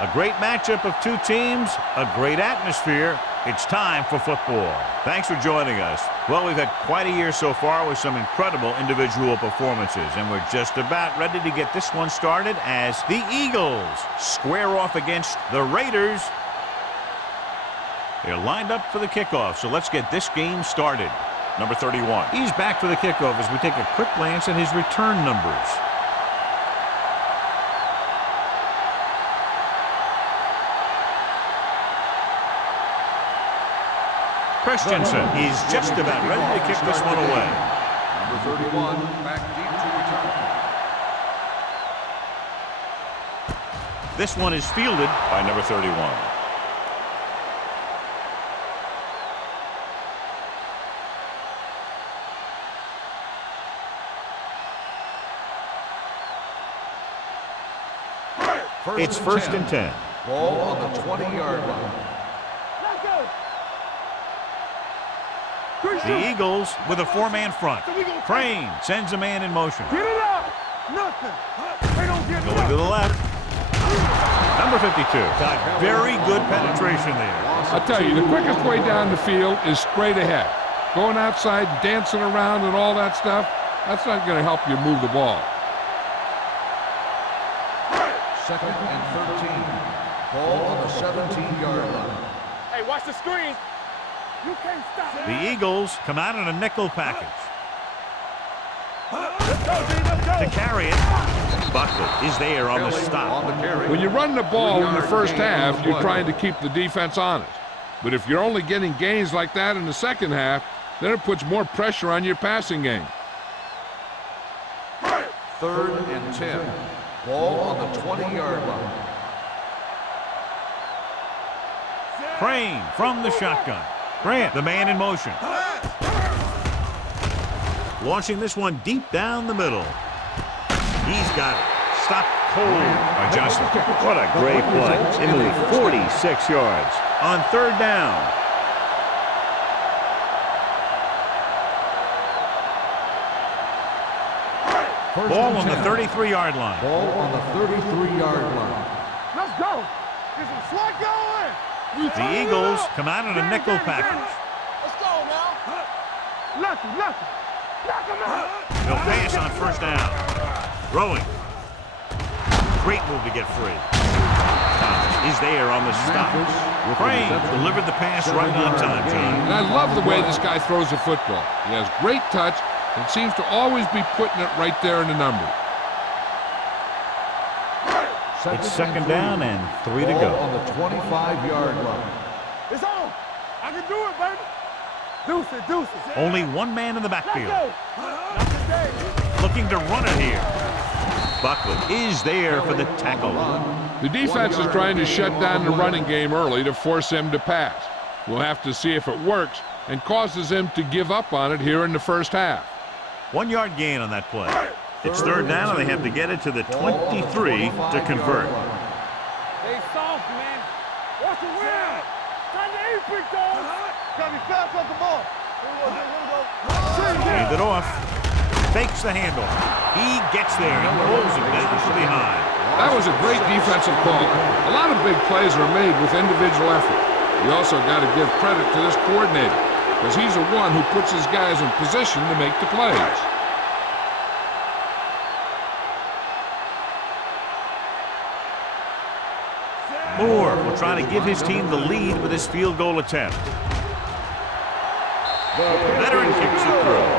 A great matchup of two teams, a great atmosphere. It's time for football. Thanks for joining us. Well, we've had quite a year so far with some incredible individual performances, and we're just about ready to get this one started as the Eagles square off against the Raiders. They're lined up for the kickoff, so let's get this game started. Number 31. He's back for the kickoff as we take a quick glance at his return numbers. Christensen is just about ready to kick this one away. Number 31, back deep to return. This one is fielded by number 31. It's first and 10. Ball on the 20-yard line. The Eagles with a four-man front. Crane sends a man in motion. Get it out! Nothing! They don't get Going to the left. Number 52. Got very good penetration there. I'll tell you, the quickest way down the field is straight ahead. Going outside, dancing around and all that stuff, that's not going to help you move the ball. Second and 13. Ball on the 17-yard line. Hey, watch the screen. You can't stop it. The Eagles come out in a nickel package. Let's go. To carry it, Buckley is there on the stop. When you run the ball in the first half, you're trying to keep the defense honest. But if you're only getting gains like that in the second half, then it puts more pressure on your passing game. Third and 10. Ball on the 20-yard line. Crane from the shotgun. Grant, the man in motion. Launching this one deep down the middle. He's got it. Stopped cold by Johnson. What a great play. Emily, 46 yards on third down. Ball on the 33-yard line. Ball on the 33-yard line. Let's go. Get some slot going. The Eagles come out in a nickel package. Let's go now. Lucky. Knock him out. They'll pass on first down. Throwing. Great move to get free. Thomas is there on the stop. Crane delivered the pass right on time, John. And I love the way this guy throws the football. He has great touch and seems to always be putting it right there in the number. It's second down and 3 to go. On the 25-yard line. It's on. I can do it, baby. Deuces. Only one man in the backfield. Looking to run it here. Buckley is there for the tackle. The defense is trying to shut down the running game early to force him to pass. We'll have to see if it works and causes him to give up on it here in the first half. 1 yard gain on that play. It's third down, and they have to get it to the 23 to convert. Stay soft, man. Watch the wind. Time to eat, big dog. Got me fast off the ball. Here we go. Hand it off. Fakes the handle. He gets there and rolls it down from behind. That was a great defensive call. A lot of big plays are made with individual effort. You also got to give credit to this coordinator, because he's the one who puts his guys in position to make the plays. Moore will try to give his team the lead with his field goal attempt. The veteran kicks it through.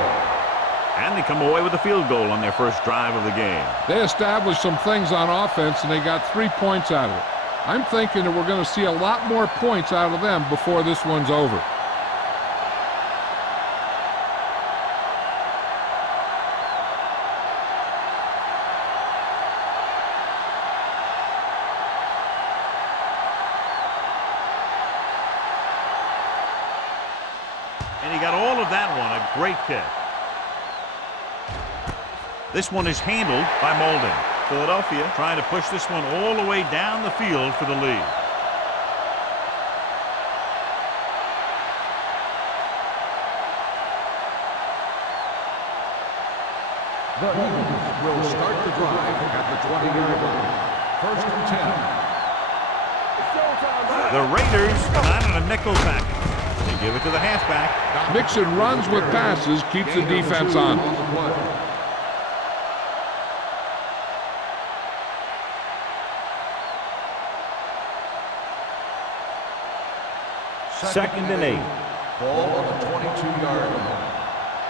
And they come away with a field goal on their first drive of the game. They established some things on offense, and they got 3 points out of it. I'm thinking that we're going to see a lot more points out of them before this one's over. And he got all of that one, a great kick. This one is handled by Molden. Philadelphia trying to push this one all the way down the field for the lead. The Eagles will start the drive at the 20-yard line. First and 10. The Raiders come out in a nickel package. They give it to the halfback. Mixing runs with passes keeps the defense on. Second and 8. Ball on the 22-yard line.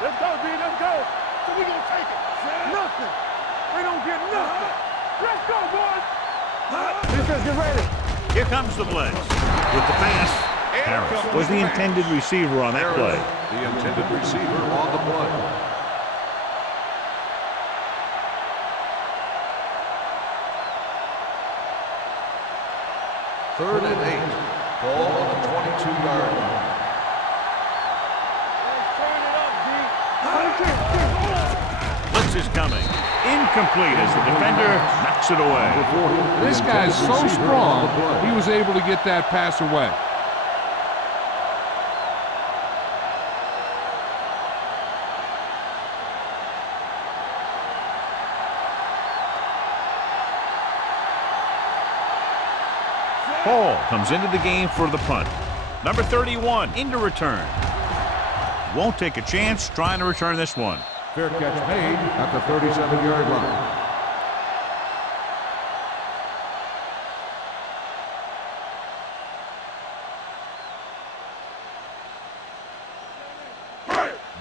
Let's go, B. Let's go. So we gonna take it. Nothing. We don't get nothing. Let's go, boys. Defense, get ready. Here comes the blitz. With the pass, Harris was the intended receiver on that play. The intended receiver on the play. Third and 8. Ball on the 22-yard line. Let's turn it up, D. Blitz is coming. Incomplete as the defender knocks it away. This guy's so strong, he was able to get that pass away. Hall comes into the game for the punt. Number 31 into return. Won't take a chance trying to return this one. Fair catch made at the 37-yard line.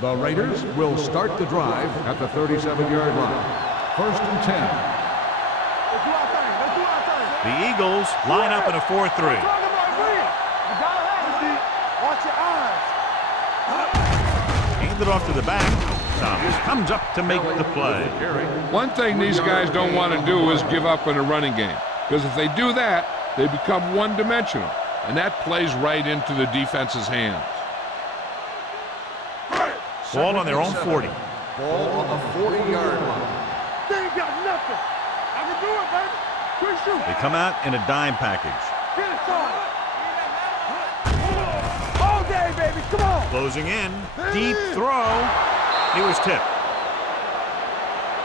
The Raiders will start the drive at the 37-yard line. First and 10. Let's do our thing. Let's do our thing. The Eagles line up in a 4-3. You gotta have it, D. Watch your eyes. Hand it off to the back. Thomas comes up to make the play. One thing these guys don't want to do is give up in a running game, because if they do that, they become one-dimensional, and that plays right into the defense's hands. Ball on their own 40. Ball on the 40-yard line. They ain't got nothing. I can do it, baby. Quick shoot. They come out in a dime package. Get it, son. All day, baby. Come on. Closing in. Deep throw. It was tipped.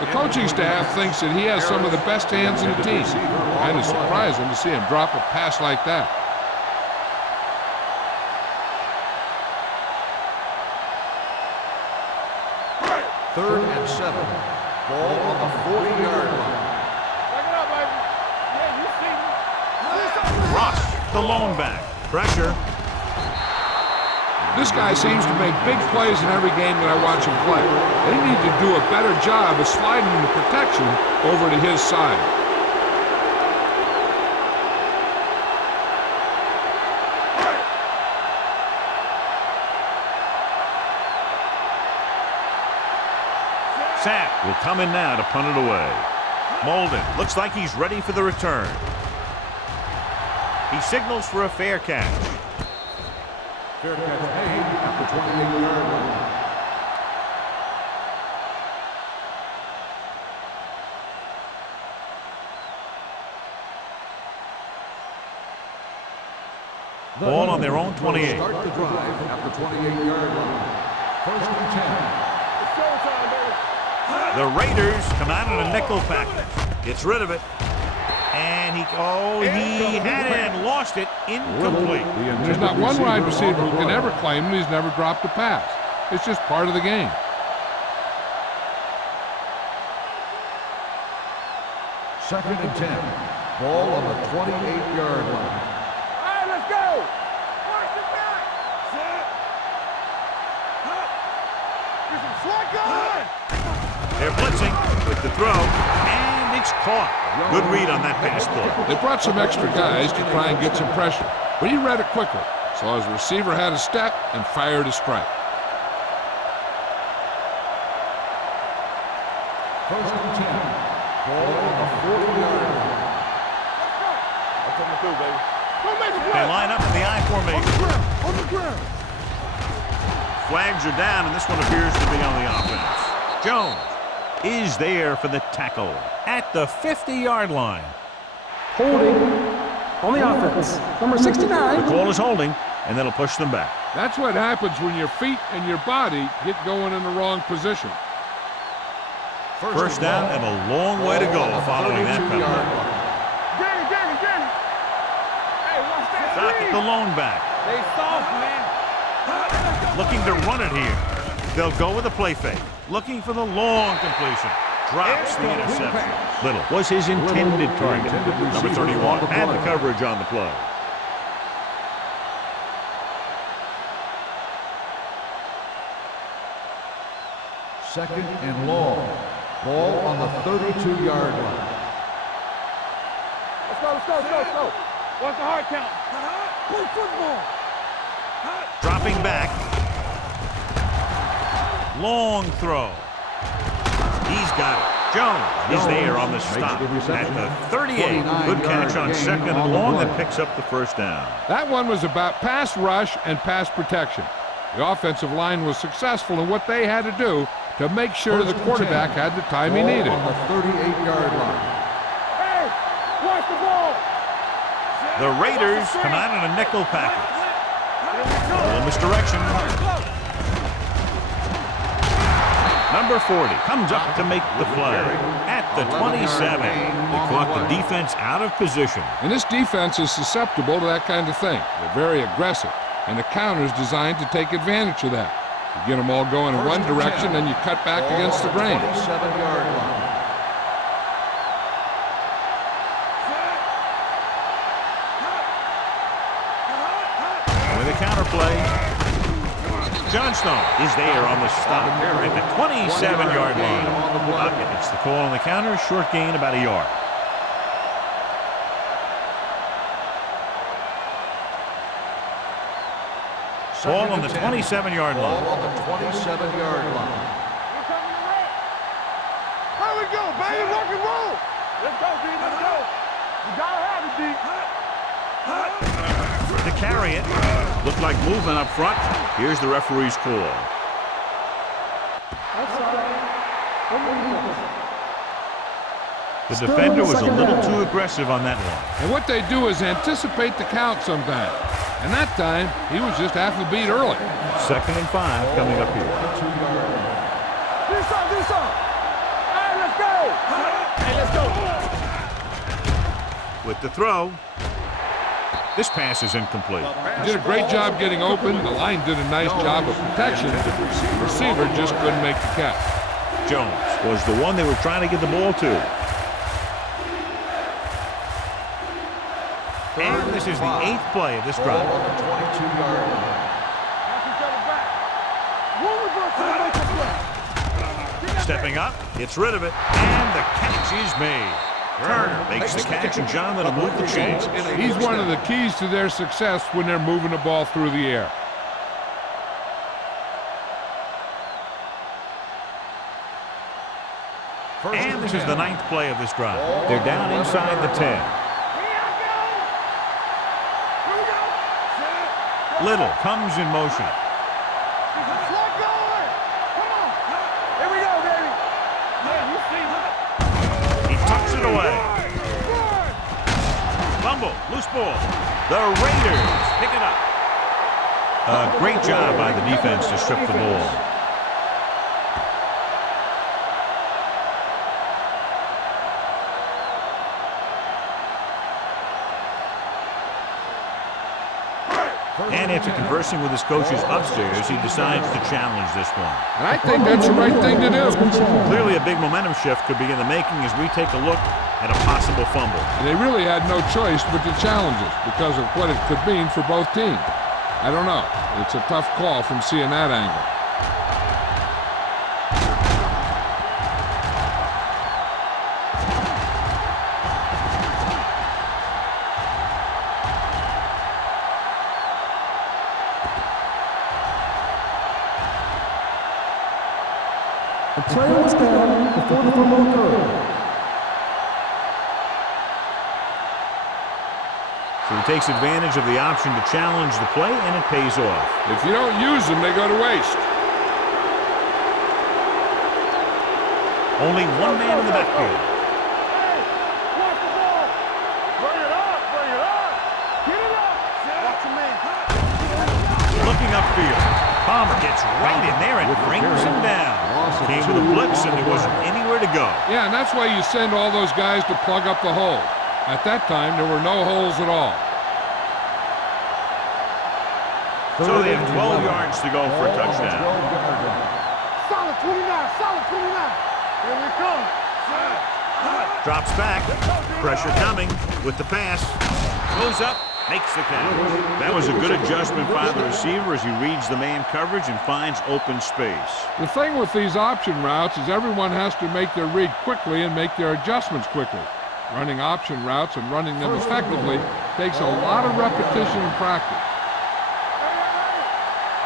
The coaching staff thinks that he has some of the best hands in the team. Kind of surprising to see him drop a pass like that. Third and 7. Ball on the 40-yard line. Back it up, baby. Yeah, you see me. Ross, the lone back. Pressure. This guy seems to make big plays in every game that I watch him play. They need to do a better job of sliding the protection over to his side. Sapp will come in now to punt it away. Molden looks like he's ready for the return. He signals for a fair catch. Fair catch made at the 28-yard line. Ball on their own 28. Start the drive at the 28-yard line. First and 10. It's showtime, baby. The Raiders come out in a nickel package. Gets rid of it. And he had it and lost it. Incomplete. There's not one wide receiver who can ever claim that he's never dropped a pass. It's just part of the game. Second and 10. Ball on the 28-yard line. All right, let's go. Watch the back. Set. Get some slack on. They're blitzing with the throw. And it's caught. Good read on that pass play. They brought some extra guys to try and get some pressure, but he read it quickly, so his receiver had a step and fired a strike. First and 10. Ball on the 40-yard line. That's what I'm gonna do, baby. Don't make a They play. line up in the I On the formation. ground. On the ground. Flags are down, and this one appears to be on the offense. Jones is there for the tackle at the 50-yard line. Holding on the offense. Number 69. The call is holding, and that'll push them back. That's what happens when your feet and your body get going in the wrong position. First down and a long way to go following that penalty. Danny. Hey, watch that. Throwing back. They soft, man. Looking to run it here. They'll go with a play fake. Looking for the long completion. Drops the interception. Little was his intended target. Number 31 had the coverage on the play. Second and long. Ball on the 32-yard line. Let's go, let's go, let's go, let's go. What's the hard count? Play football. Dropping back. Long throw. He's got it. Jones is there on the stop at the 38. Good catch on second and long that picks up the first down. That one was about pass rush and pass protection. The offensive line was successful in what they had to do to make sure the quarterback had the time he needed. On the 38-yard line. Hey, watch the ball. The Raiders come out in a nickel package. A little misdirection. Number 40 comes up to make the play at the 27. They caught the defense out of position. And this defense is susceptible to that kind of thing. They're very aggressive, and the counter's designed to take advantage of that. You get them all going in one direction, and you cut back against the grain. 27-yard line. With a counter play, Johnstone is there on the stop at the 27-yard line. It's the call on the counter, short gain about a yard. Ball on the 27-yard line. Ball on the 27-yard line. Here we go, baby, rock and roll. Let's go, D, let's go. You gotta have it, D. To carry it, looked like movement up front. Here's the referee's call. The defender was a little too aggressive on that one. And what they do is anticipate the count sometimes. And that time, he was just half a beat early. 2nd and 5 coming up here. Do some. Hey, let's go. Hey, let's go. With the throw, this pass is incomplete. He did a great job getting open. The line did a nice job of protection. The receiver just couldn't make the catch. Jones was the one they were trying to get the ball to. And this is the 8th play of this drive. On the 22-yard line. Stepping up, gets rid of it, and the catch is made. Turner makes the catch, and Jonathan will move the chains. He's one of the keys to their success when they're moving the ball through the air. And this is the 9th play of this drive. They're down inside the 10. Little comes in motion. He tucks it away. Fumble, loose ball. The Raiders pick it up. A great job by the defense to strip the ball. And after conversing with his coaches upstairs, he decides to challenge this one. And I think that's the right thing to do. Clearly a big momentum shift could be in the making as we take a look at a possible fumble. And they really had no choice but to challenge it because of what it could mean for both teams. I don't know. It's a tough call from seeing that angle. The play was down before the fumble occurred. So he takes advantage of the option to challenge the play, and it pays off. If you don't use them, they go to waste. Only one man in the backfield. Hey, watch the ball. Bring it up. Get it up. Watch him in. Looking upfield. Palmer gets right in there and brings him down. Came with a blitz, and there wasn't anywhere to go. Yeah, and that's why you send all those guys to plug up the hole. At that time, there were no holes at all. So they have 12 yards to go for a touchdown. Solid 29, solid 29. Here we come. Drops back. Pressure coming with the pass. Goes up. Makes the catch. That was a good adjustment by the receiver as he reads the man coverage and finds open space. The thing with these option routes is everyone has to make their read quickly and make their adjustments quickly. Running option routes and running them effectively takes a lot of repetition and practice.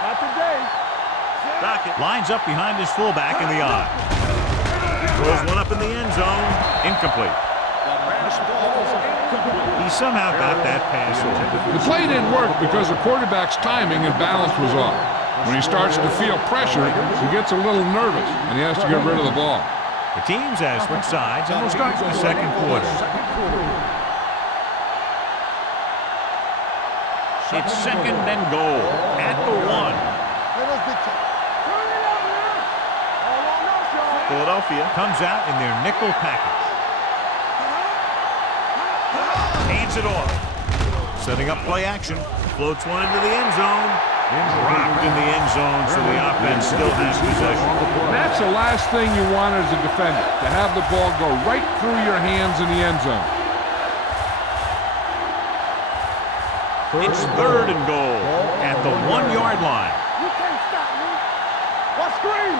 Not today. Dockett lines up behind his fullback in the I. Throws one up in the end zone. Incomplete. He somehow got that pass over. The play didn't work because the quarterback's timing and balance was off. When he starts to feel pressure, he gets a little nervous, and he has to get rid of the ball. The teams have switched sides, and we'll start the second quarter. It's second and goal at the 1. Hey, let's be tough. Turn it up now. All on us, y'all. Philadelphia comes out in their nickel package. Hands it off. Setting up play action. Floats one into the end zone. Dropped in the end zone, so the offense still has possession. That's the last thing you want as a defender, to have the ball go right through your hands in the end zone. It's third and goal at the 1-yard line. You can't stop me. What screen?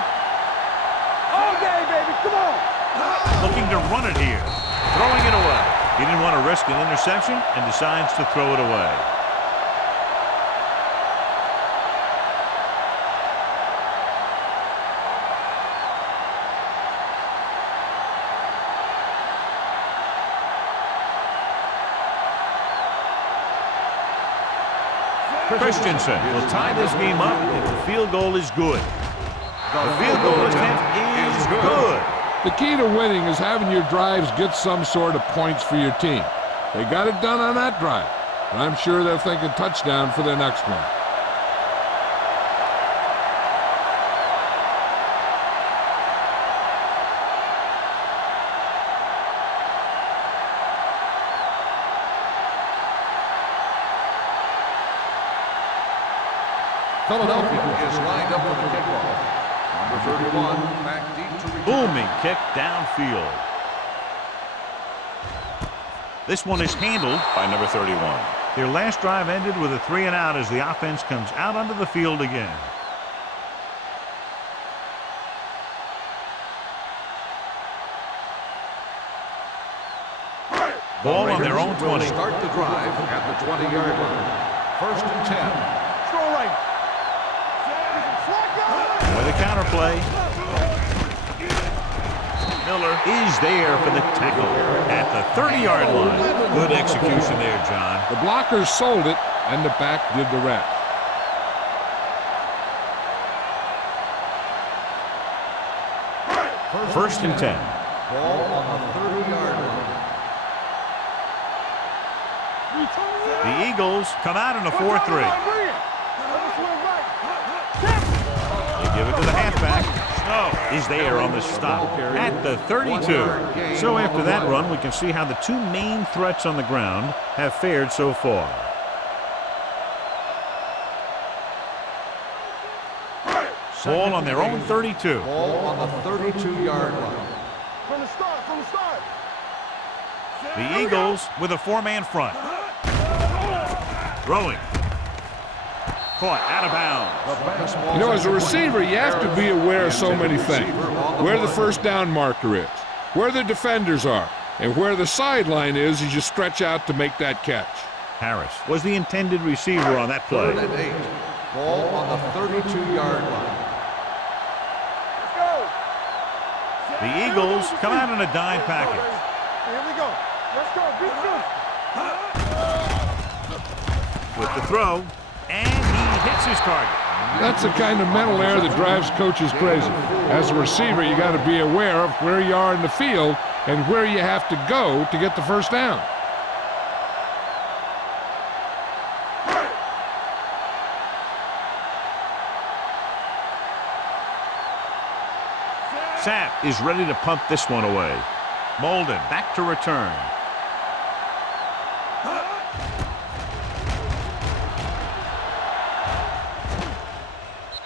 All day, baby. Come on. Looking to run it here. Throwing it away. He didn't want to risk an interception and decides to throw it away. Christensen will tie this game up if the field goal is good. The field goal attempt is good. The key to winning is having your drives get some sort of points for your team. They got it done on that drive, and I'm sure they'll think a touchdown for their next one. Philadelphia is lined up for the kickoff. Number 31, back deep to return. Booming kick downfield. This one is handled by number 31. Their last drive ended with a 3-and-out as the offense comes out onto the field again. Ball on their own 20. Start the drive at the 20-yard line. First and 10. Throw right. With a counterplay. Miller is there for the tackle at the 30-yard line. Good execution there, John. The blockers sold it, and the back did the rest. First and 10. Ball on the 30-yard line. The Eagles come out in a 4-3. They give it to the halfback. Snow is there on the stop at the 32. So after that run, we can see how the two main threats on the ground have fared so far. Ball on their own 32. Ball on the 32-yard line. From the start. The Eagles with a 4-man front. Throwing. Caught out of bounds. You know, as a receiver, you have to be aware of so many things. Where the first down marker is, where the defenders are, and where the sideline is as you stretch out to make that catch. Harris was the intended receiver on that play. 3rd and 8. Ball on the 32-yard line. The Eagles come out in a dime package. Here we go. Let's go. Beat this. With the throw, and he hits his target. That's the kind of mental error that drives coaches crazy. As a receiver, you got to be aware of where you are in the field and where you have to go to get the first down. Sapp is ready to punt this one away. Molden back to return.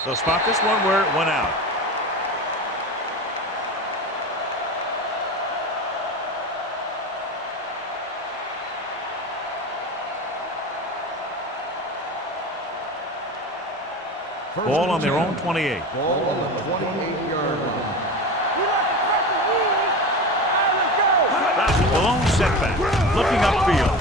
They'll spot this one where it went out. Ball on their own 28. Ball on the 28-yard line. That's a lone setback. Looking upfield.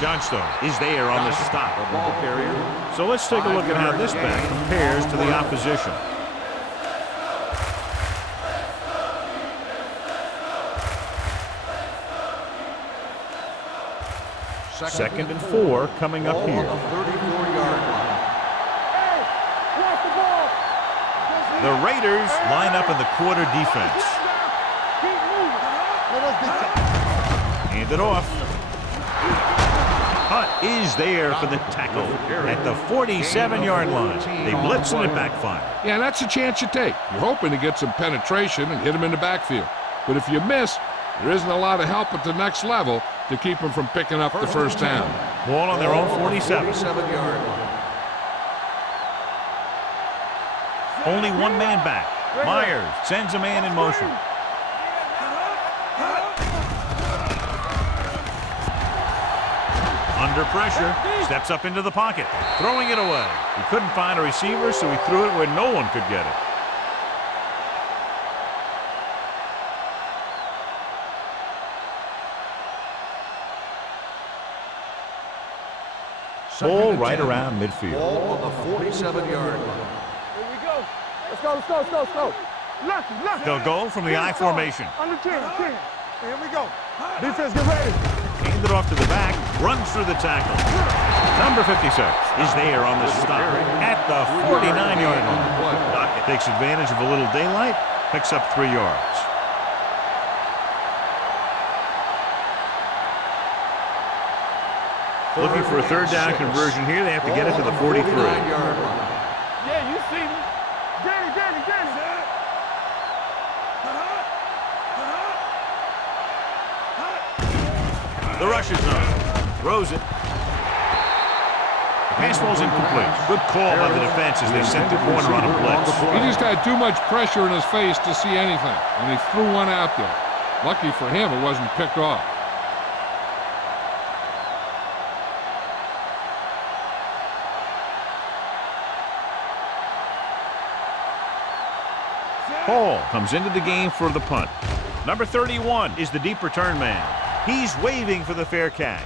Johnstone is there on the stop. The ball carrier. So let's take a look at how this back compares to the opposition. Second and 4 coming up here. Ball on the 34-yard line. The Raiders line up in the quarter defense. Hand it off. Hunt is there for the tackle at the 47-yard line. They blitz and it backfire. Yeah, that's a chance you take. You're hoping to get some penetration and hit him in the backfield. But if you miss, there isn't a lot of help at the next level to keep them from picking up the first down. Ball on their own 47. 47-yard line. Only one man back. Myers sends a man in motion. Under pressure, steps up into the pocket, throwing it away. He couldn't find a receiver, so he threw it where no one could get it. Ball right around midfield. Ball on the 47-yard line. Here we go. Let's go, let's go, let's go, let's go. Left. They'll go from the I formation. Under 10. Here we go. Defense, get ready. Hand it off to the back, runs through the tackle. Number 56 is there on the stop at the 49-yard line. Takes advantage of a little daylight, picks up 3 yards. Looking for a third down conversion here. They have to get it to the 43. Yeah, you see me. Get it. The rush is on. Throws it. The pass ball's incomplete. Good call by the defense as they sent the corner on a blitz. He just had too much pressure in his face to see anything, and he threw one out there. Lucky for him, it wasn't picked off. Hall comes into the game for the punt. Number 31 is the deep return man. He's waving for the fair catch.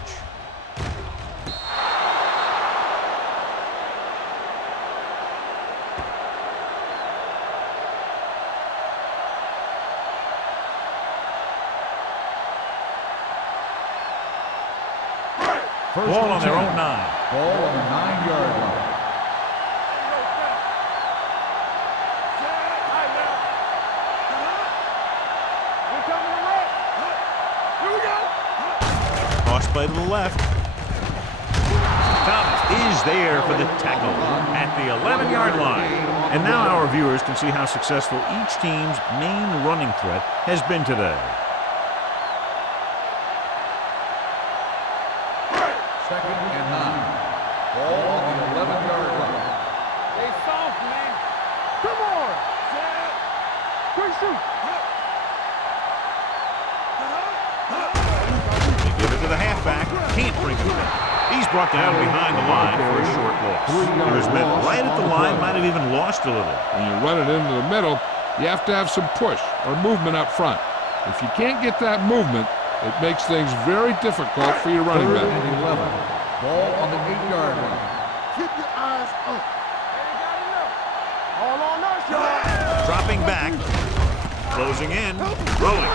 Ball on their own 9. Ball on the 9-yard line. Play to the left. Thomas is there for the tackle at the 11-yard line. And now our viewers can see how successful each team's main running threat has been today. Second and 9. Ball on the 11-yard line. They soft, man. Come on. Quick shoot. Give it to the halfback. Can't bring it back. He's brought down behind the line for a short loss. He was met right at the line, might have even lost a little. When you run it into the middle, you have to have some push or movement up front. If you can't get that movement, it makes things very difficult for your running back. 11. Ball on the 8-yard line. Keep your eyes up. Ain't got enough. All on us, y'all. Dropping back. Closing in. Rolling.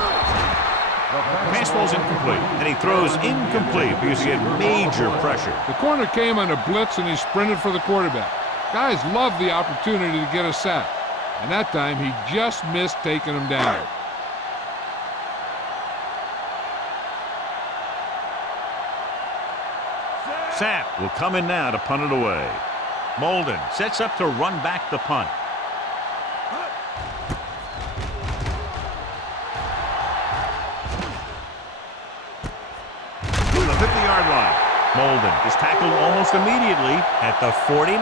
Pass ball's incomplete, and he throws incomplete because he had major pressure. The corner came on a blitz, and he sprinted for the quarterback. Guys love the opportunity to get a sack, and that time he just missed taking him down. Sapp will come in now to punt it away. Molden sets up to run back the punt. To the 50-yard line. Molden is tackled almost immediately at the 49.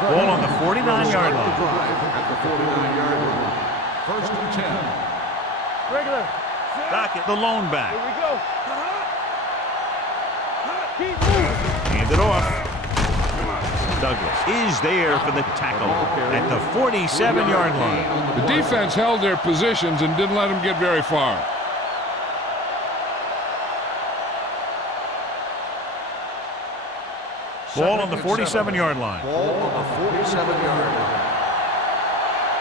Ball on the 49-yard The line. drive at the 49-yard line. First and 10. Regular. Dockett, the lone back. Here we go. Keep moving. Hand it off. Douglas is there for the tackle at the 47-yard line. The defense held their positions and didn't let them get very far. Ball on the 47-yard line. Ball on the 47-yard line.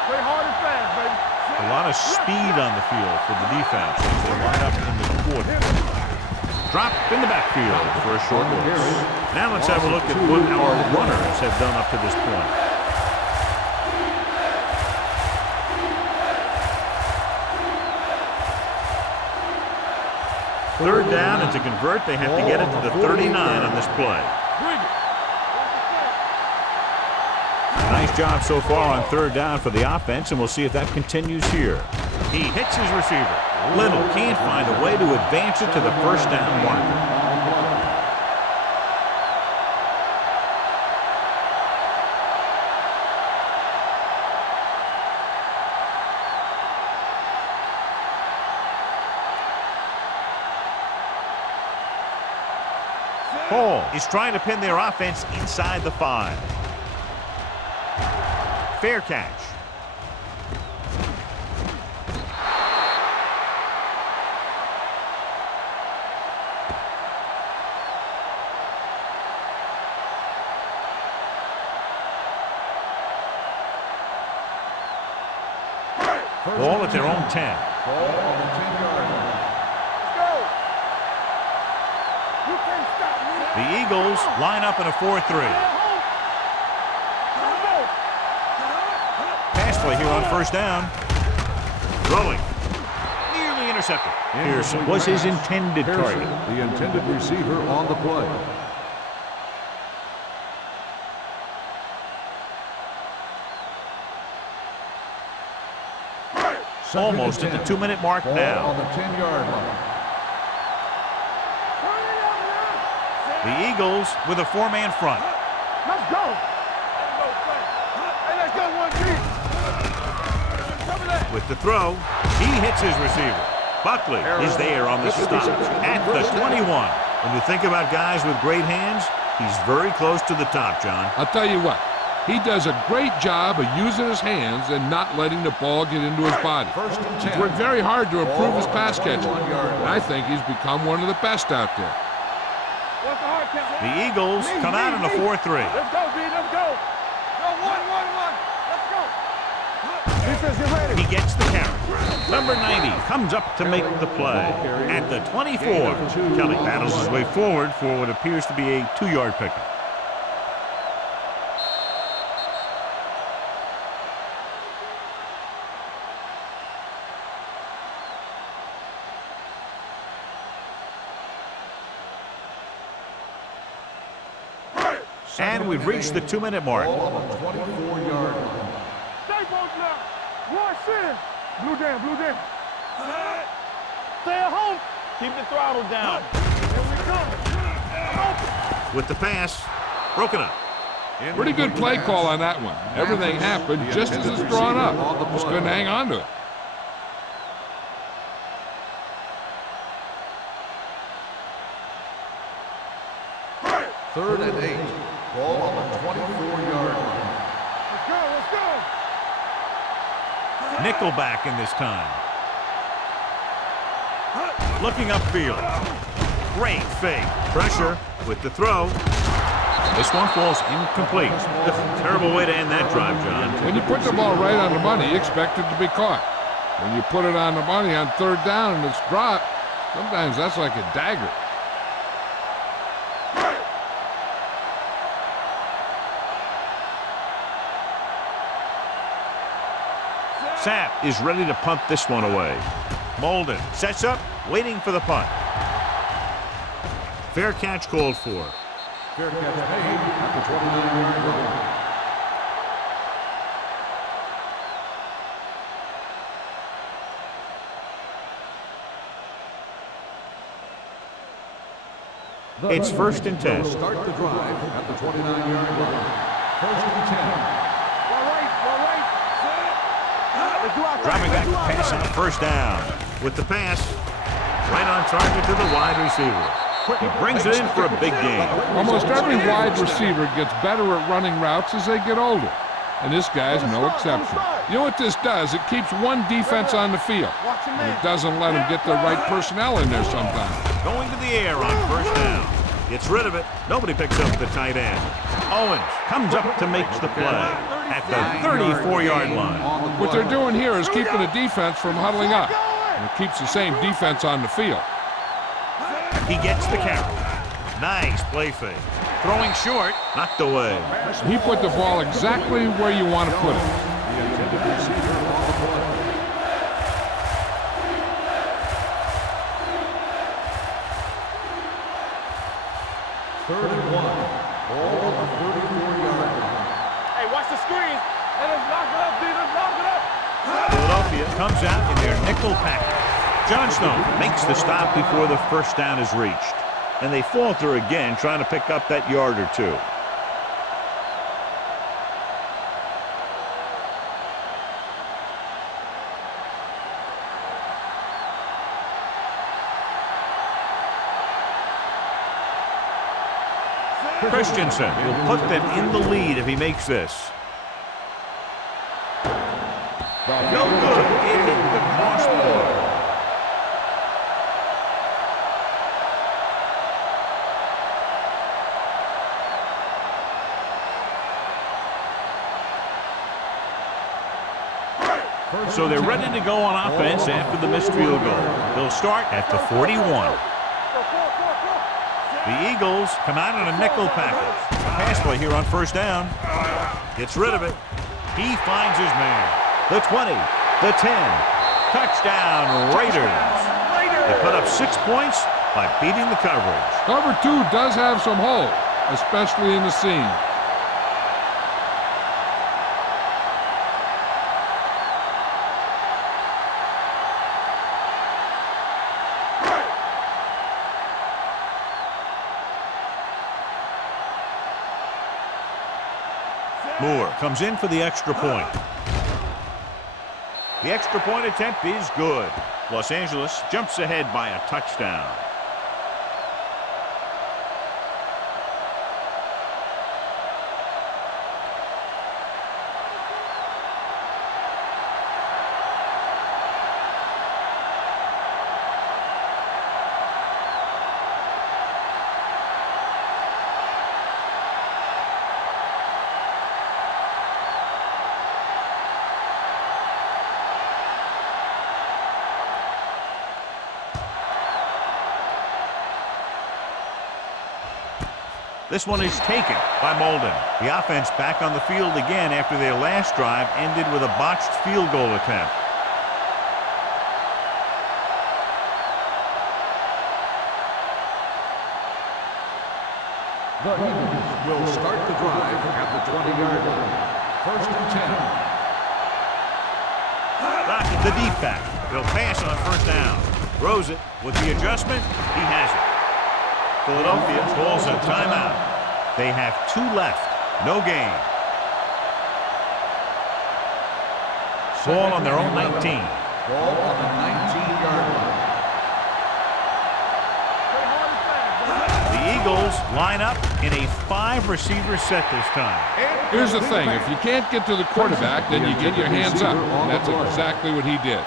Play hard and fast, baby. A lot of speed on the field for the defense as they line up in the quarter. Drop in the backfield for a short loss. Now let's have a look at what our runners have done up to this point. Third down, and to convert, they have to get it to the 39 on this play. Nice job so far on third down for the offense, and we'll see if that continues here. He hits his receiver. Little can't find a way to advance it to the first down marker. Hall is trying to pin their offense inside the 5. Fair catch. Ball at their own 10. Ball on the 10-yard line. Let's go. You can't stop me. The Eagles line up in a 4-3. Pass play here on first down. Throwing. Nearly intercepted. Pearson was his intended target. The intended receiver on the play. Almost at the 2-minute mark Ball now. on the 10-yard line. The Eagles with a 4-man front. Let's go. Hey, let's go, 1-3. Cover that. With the throw, he hits his receiver. Buckley is there on the stop at the 21. When you think about guys with great hands, he's very close to the top, John. I'll tell you what, he does a great job of using his hands and not letting the ball get into his body. First and He's 10. worked very hard to improve his pass catching, and I think he's become one of the best out there. What's the hard count? The Eagles come out in a 4-3. Let's go, B. Let's go. Go, 1-1-1. Let's go. Defense, get ready. He gets the carry. Number 90 comes up to make the play. At the 24, Kelly battles his way forward for what appears to be a 2-yard pickup. And we've reached the 2-minute mark. Ball on the 24-yard line. Stay both now. Rush in. Blue down. Stay at home. Keep the throttle down. Here we come. With the pass, broken up. Pretty good play call on that one. Everything happened just as it's drawn up. Just couldn't hang on to it. Third and 8. Ball on the 24-yard line. Let's go. Nickelback in this time. Looking upfield. Great fake. Pressure with the throw. This one falls incomplete. Terrible way to end that drive, John. When you put the ball right on the money, you expect it to be caught. When you put it on the money on third down and it's dropped, sometimes that's like a dagger. Sapp is ready to punt this one away. Molden sets up, waiting for the punt. Fair catch called for. Fair catch made at the 29-yard line. It's first and 10. Start the drive at the 29-yard line. First and 10. Dropping back to pass on first down. With the pass, right on target to the wide receiver. He brings it in for a big gain. Almost every wide receiver gets better at running routes as they get older, and this guy's no exception. You know what this does? It keeps one defense on the field, and it doesn't let them get the right personnel in there sometimes. Going to the air on first down. Gets rid of it. Nobody picks up the tight end. Owens comes up to make the play at the 34-yard line. What they're doing here is keeping the defense from huddling up, and it keeps the same defense on the field. He gets the carry. Nice play fake. Throwing short, knocked away. He put the ball exactly where you want to put it. Third and 1. Ball on the 34-yard line. Hey, watch the screen. Hey, let's lock it up, D. Let's lock it up. Philadelphia comes out in their nickel package. Johnstone makes the stop before the first down is reached. And they falter again, trying to pick up that yard or two. Christensen will put them in the lead if he makes this. No good. It hit the crossbar. So they're ready to go on offense after the missed field goal. They'll start at the 41. The Eagles come out in a nickel package. Pass play here on first down. Gets rid of it. He finds his man. The 20, the 10. Touchdown, Raiders. They put up 6 points by beating the coverage. Cover 2 does have some holes, especially in the seam. Moore comes in for the extra point. The extra point attempt is good. Los Angeles jumps ahead by a touchdown. This one is taken by Molden. The offense back on the field again after their last drive ended with a botched field goal attempt. The Eagles will start the drive at the 20-yard line. First and 10. Back to the deep back. They'll pass on first down. Throws it with the adjustment. He has it. Philadelphia calls a timeout. They have 2 left. No gain. Ball on their own 19. Ball on the 19-yard line. The Eagles line up in a 5-receiver set this time. Here's the thing. If you can't get to the quarterback, then you get your hands up. And that's exactly what he did.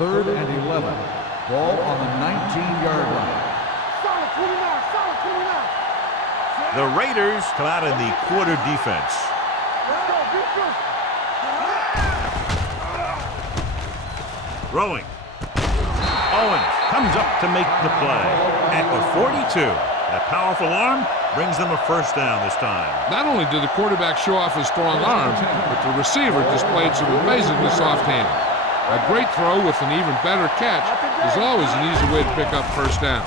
Third and 11. Ball on the 19-yard line. Solid 29, solid 29. The Raiders come out in the quarter defense. Let's go, defense. Throwing. Owens comes up to make the play at the 42. That powerful arm brings them a first down this time. Not only did the quarterback show off his strong arm, but the receiver displayed some amazingly soft hands. A great throw with an even better catch is always an easy way to pick up first down.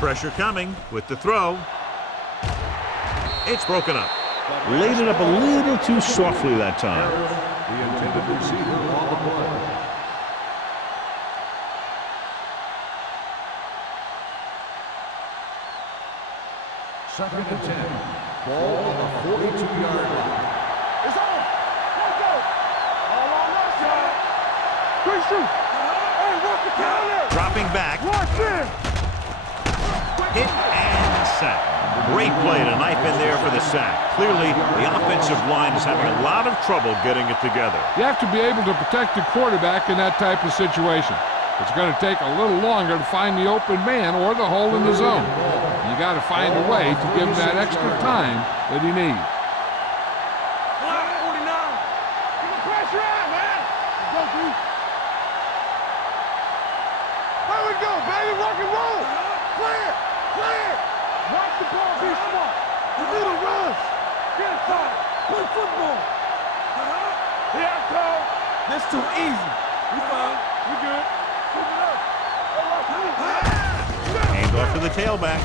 Pressure coming with the throw. It's broken up. Laid it up a little too softly that time. The intended receiver on the play. Second and 10. Ball on the 42-yard line. It's on. Let's go. All on that side. Quick shoot. Hey, work the counter. Dropping back. Watch it. Hit and sack. Great play to knife in there for the sack. Clearly, the offensive line is having a lot of trouble getting it together. You have to be able to protect the quarterback in that type of situation. It's going to take a little longer to find the open man or the hole in the zone. You got to find a way to give him that extra time that he needs. 49. Get the pressure out, man. Go, dude. There we go, baby. Rock and roll. Clear. Clear. Watch the ball. Be smart. You need a rush. Get inside. Play football. Here I come. This too easy. We fine. We good. Keep it up. Hand off to the tailback.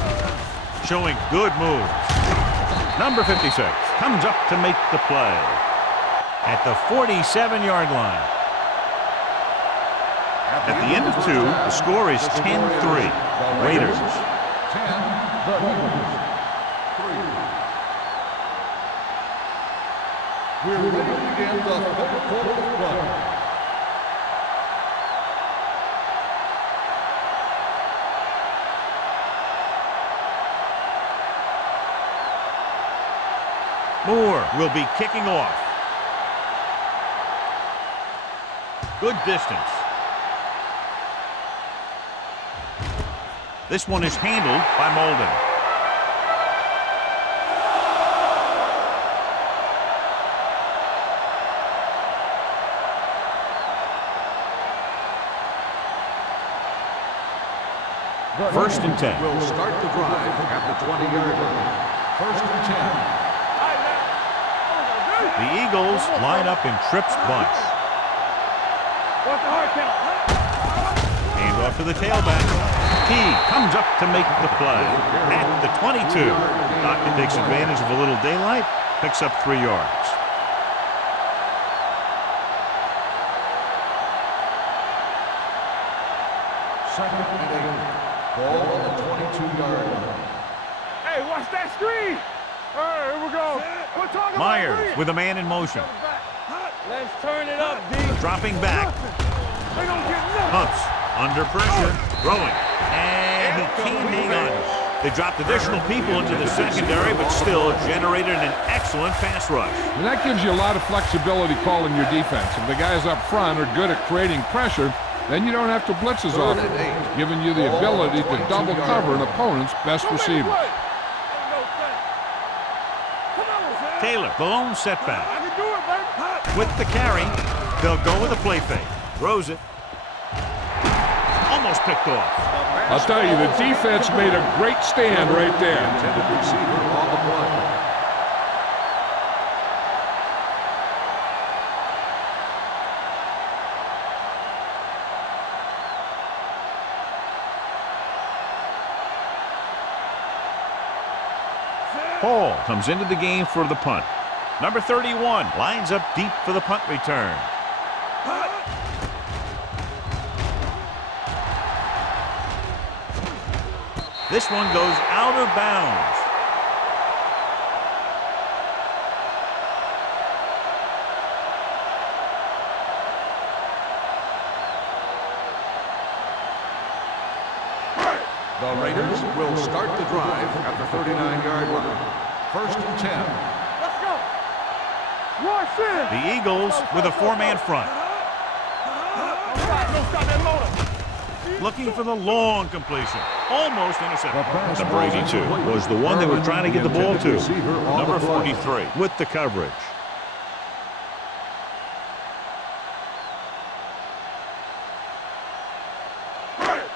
Showing good moves. Number 56 comes up to make the play at the 47-yard line. At the end of 2, the score is 10-3. Raiders. 10, the Eagles. 3. We're ready to begin the third quarter of play. Moore will be kicking off. Good distance. This one is handled by Molden. First and 10. We'll start the drive at the 20-yard line. First and 10. The Eagles line up in trips bunch. What's the hard count? Hand off to the tailback. He comes up to make the play at the 22. Doctor takes advantage of a little daylight, picks up 3 yards. Second and 8. Ball on the 22-yard line. Hey, watch that screen. All right, here we go. We're talking Myers about with a man in motion. Let's turn it up, D. Dropping back. They don't get nothing. Humps under pressure. Throwing. And he can't hang on. They dropped additional people into the secondary, but still generated an excellent pass rush. And that gives you a lot of flexibility calling your defense. If the guys up front are good at creating pressure, then you don't have to blitz as often, giving you the ability to double cover an opponent's best receiver. Taylor, the lone setback. I can do it, baby. With the carry, they'll go with a play fake. Throws it. Almost picked off. I'll tell you, the defense made a great stand right there. Intended receiver on the play. Hall comes into the game for the punt. Number 31 lines up deep for the punt return. This one goes out of bounds. The Raiders will start the drive at the 39-yard line. First and 10. Let's go. Watch it. The Eagles with a 4-man front. Don't stop that motor. Looking for the long completion. Almost intercepted. Number 82 was the one they were trying to get the ball to. Number 43 with the coverage.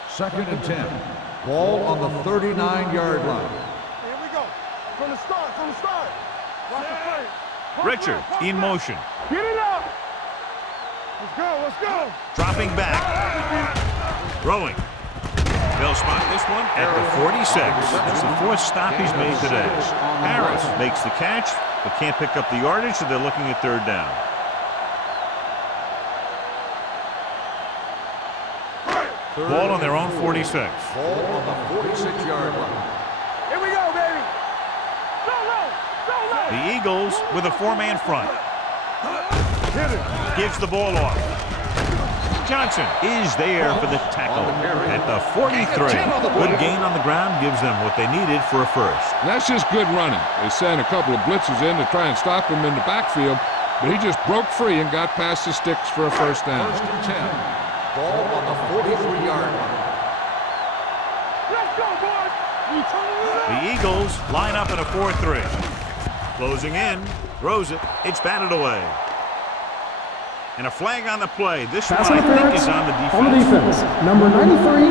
Second and 10. Ball on the 39-yard line. Here we go. From the start. Watch the play. Richard in motion. Get it up. Let's go. Dropping back. Throwing. They'll spot this one at the 46. That's the 4th stop he's made today. Harris makes the catch, but can't pick up the yardage, so they're looking at 3rd down. Ball on their own 46. Ball on the 46-yard line. Here we go, baby. The Eagles with a four-man front. Gives the ball off. Johnson is there for the tackle at the 43. Good gain on the ground gives them what they needed for a first. And that's just good running. They sent a couple of blitzes in to try and stop him in the backfield, but he just broke free and got past the sticks for a first down. First and 10. Ball on the 43-yard line. Let's go, boys. The Eagles line up in a 4-3. Closing in, throws it. It's batted away. And a flag on the play. This one, Pass I think, interference is on the defense. on the defense. Number 93.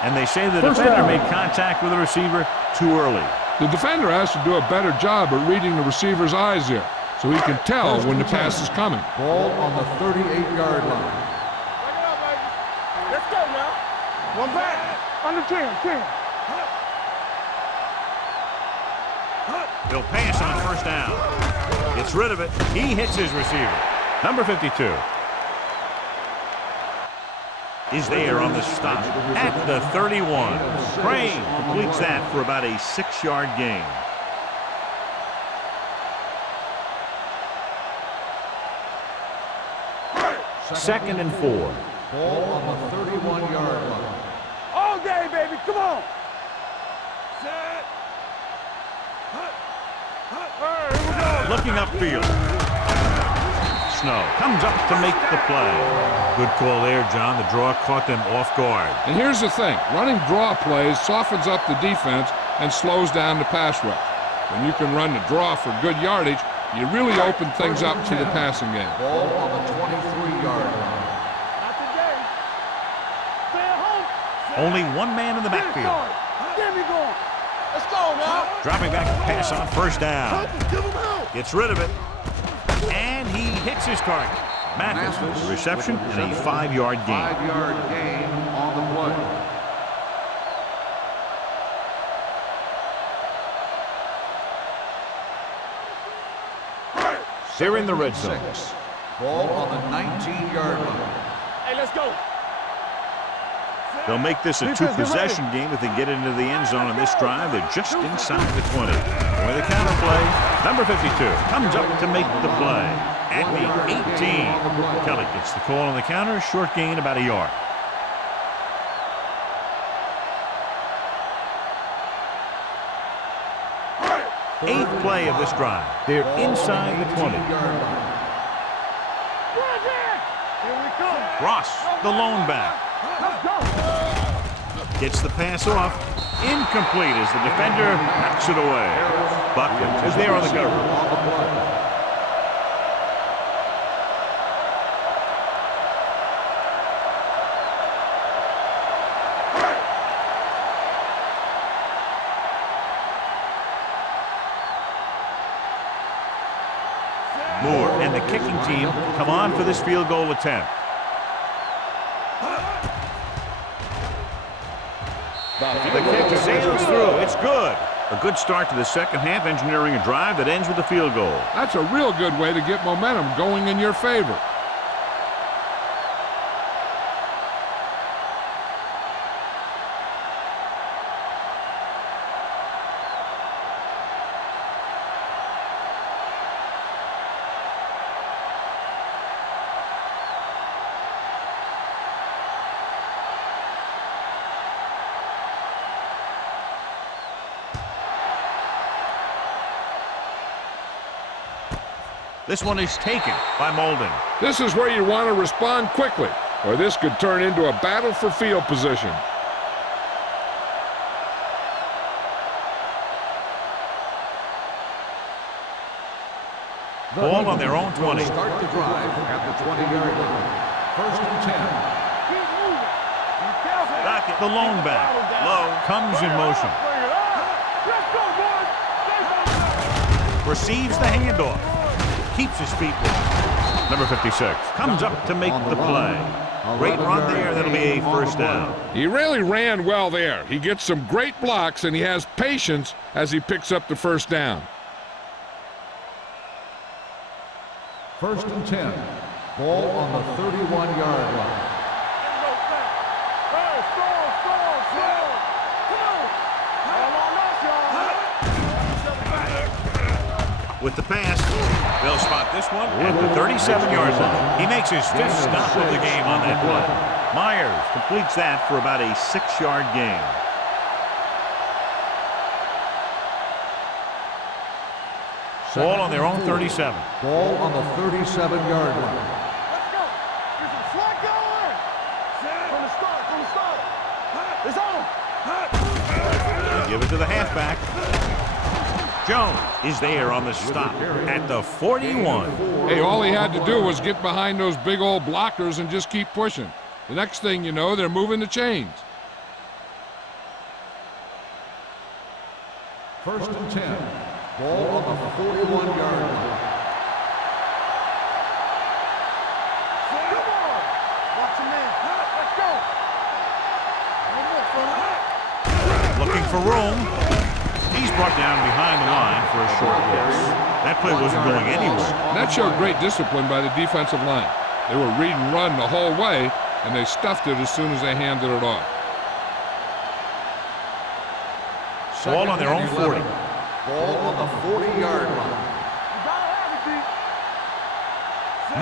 And they say the First defender down. made contact with the receiver too early. The defender has to do a better job at reading the receiver's eyes there, so he can tell when the pass is coming. Ball on the 38-yard line. Back it up, baby. Let's go now. One back. Under 10. He'll pass on first down. Gets rid of it. He hits his receiver. Number 52 is there on the stop at the 31. Crane completes that for about a 6-yard gain. Second and 4. Ball on the 31-yard line. All day, baby. Come on. Looking upfield. Snow comes up to make the play. Good call there, John. The draw caught them off guard. And here's the thing. Running draw plays softens up the defense and slows down the pass rush. When you can run the draw for good yardage, you really open things up to the passing game. Ball on the 23-yard line. Not today. Stay at home. Only one man in the backfield. Get me going. Let's go now. Dropping back to pass on first down. Give him help. Gets rid of it. And he hits his target. Mathis with the reception and a 5-yard gain. 5-yard gain on the play. They're in the red zone. 6. Ball on the 19-yard line. Hey, let's go. They'll make this a two-possession game if they get into the end zone on this drive. They're just inside the 20. With a counter play, number 52 comes up to make the play at the 18. Kelly gets the call on the counter. Short gain, about a yard. Eighth play of this drive. They're inside the 20. Ross, the lone back. Gets the pass off. Incomplete as the defender knocks it away. Buckland is there on the cover. Moore and the kicking team come on for this field goal attempt. The kick sails through. It's good. A good start to the second half, engineering a drive that ends with a field goal. That's a real good way to get momentum going in your favor. This one is taken by Molden. This is where you want to respond quickly, or this could turn into a battle for field position. Ball on their own 20. Start the drive at the 20-yard line. First and 10. Keep moving. Be careful. Dockett, the lone back. Low comes in motion. Bring it up. Let's go, boys. Receives the handoff. Keeps his feet with number 56. Comes up to make the play. Great run there. That'll be a first down. He really ran well there. He gets some great blocks, and he has patience as he picks up the first down. First and 10. Ball on the 31-yard line. Hey, score. Come on. All on. With the pass, they'll spot this one at the 37-yard line. He makes his 5th stop of the game on that play. Myers completes that for about a 6-yard gain. Ball on their own 37. Ball on the 37-yard line. Let's go. Here's a flag going. From the start. It's on. They give it to the halfback. Jones is there on the stop at the 41. Hey, all he had to do was get behind those big old blockers and just keep pushing. The next thing you know, they're moving the chains. 1st and 10. Ball on the 41-yard line. Come on. Watch him in. Let's go. Looking for room. He's brought down behind the line for a short loss. That play wasn't going anywhere. That showed great discipline by the defensive line. They were read and run the whole way, and they stuffed it as soon as they handed it off. Ball on their own 40. Ball on the 40-yard line.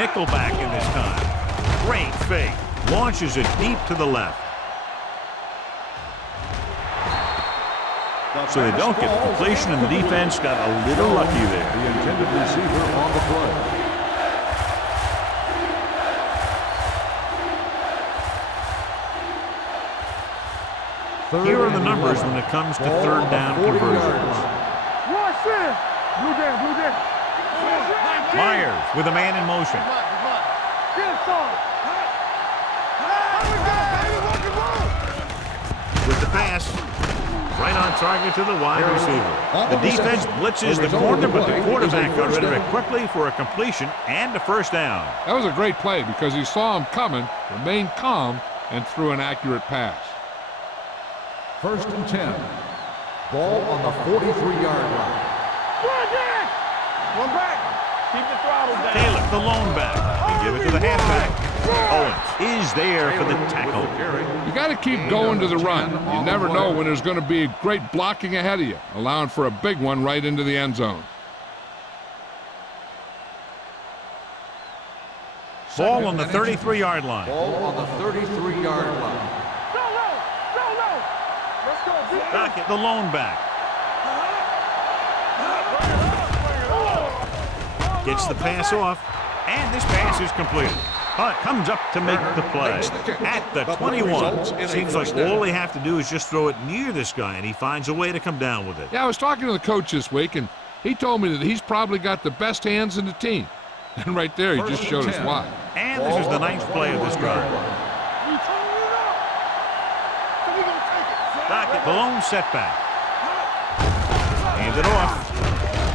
Nickelback in this time. Great fake. Launches it deep to the left. So they don't get the completion, and the defense got a little lucky there. The intended receiver on the play. Here are the numbers when it comes to third down conversions. Rush in. Blue down. Myers with a man in motion. Get it started. With the pass, right on target to the wide receiver. The defense blitzes the corner, but the quarterback got rid of it quickly for a completion and a first down. That was a great play because he saw him coming, remained calm, and threw an accurate pass. 1st and 10. Ball on the 43-yard line. One back. Keep the throttle down. Taylor, the lone back. They give it to the halfback. Owens is there for the tackle. You got to keep going to the run. You never know when there's going to be great blocking ahead of you, allowing for a big one right into the end zone. Ball on the 33-yard line. Ball on the 33-yard line. Go low. Let's go. Dockett, the lone back. Gets the pass off, and this pass is completed. Hunt comes up to make the play at the 21. Seems like all they have to do is just throw it near this guy, and he finds a way to come down with it. Yeah, I was talking to the coach this week, and he told me that he's probably got the best hands in the team. And right there, he just showed us why. And this is the 9th play of this drive. Dockett, the lone setback. Hands it off.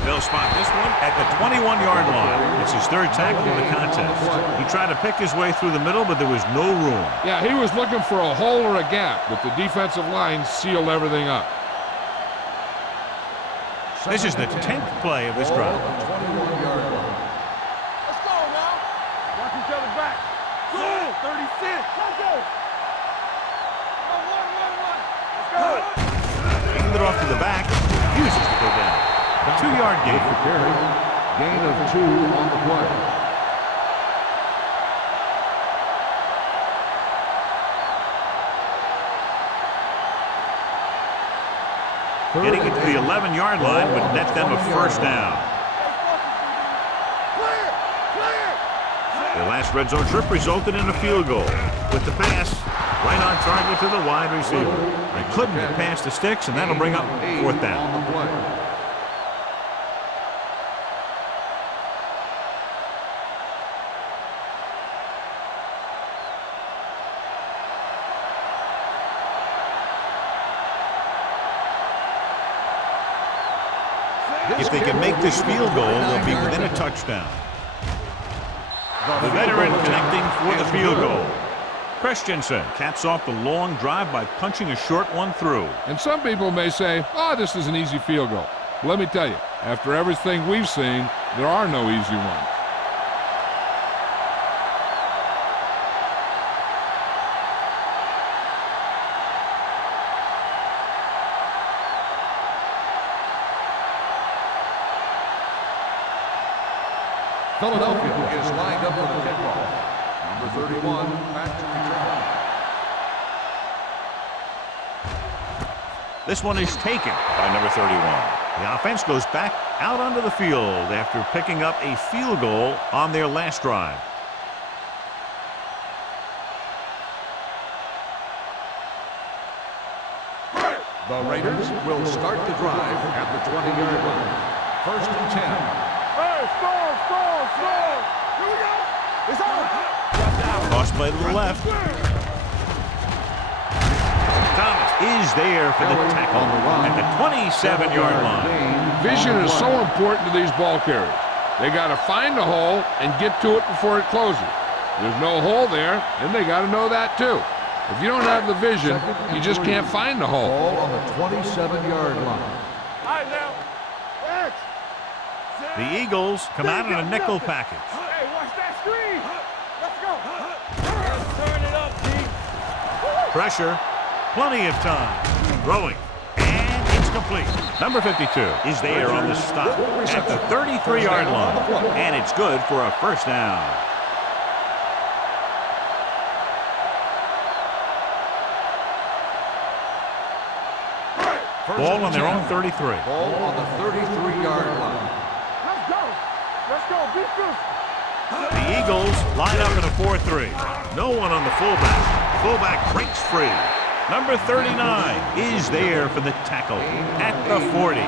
They'll spot this one at the 21-yard line. It's his 3rd tackle of the contest. He tried to pick his way through the middle, but there was no room. Yeah, he was looking for a hole or a gap, but the defensive line sealed everything up. This is the 10th play of this drive. 21-yard line. Let's go now. Watch each other back. Good. 36. Let's go. One. Let's go. Hand it off to the back. Refuses to go down. A 2-yard gain. For carry. Gain of 2 on the play. Getting it to the 11-yard line would net them a first down. Clear. The last red zone trip resulted in a field goal. With the pass, right on target to the wide receiver. They couldn't get past the sticks, and that'll bring up 4th down. On the play. If they can make this field goal, they'll be within a touchdown. The veteran connecting for the field goal. Christensen caps off the long drive by punching a short one through. And some people may say, oh, this is an easy field goal. But let me tell you, after everything we've seen, there are no easy ones. Philadelphia is lined up for the kickoff. Number 31, back to return. This one is taken by number 31. The offense goes back out onto the field after picking up a field goal on their last drive. The Raiders will start the drive at the 20-yard line. First and 10. Hey, score! Here we go! It's on! Toss play to the left. Thomas is there for the tackle at the 27-yard line. Vision is so important to these ball carriers. They got to find the hole and get to it before it closes. There's no hole there, and they got to know that too. If you don't have the vision, you just can't find the hole. Ball on the 27-yard line. All right, now. X. The Eagles come out in a nickel package. Hey, watch that screen. Let's go. Turn it up, D. Pressure. Plenty of time. Throwing. And it's complete. Number 52 is there on the stop at the 33-yard line. And it's good for a first down. Ball on their own 33. Ball on the 33-yard line. Let's go. Let's go. Beat this. The Eagles line up in a 4-3. No one on the fullback. Fullback breaks free. Number 39 is there for the tackle at the 40.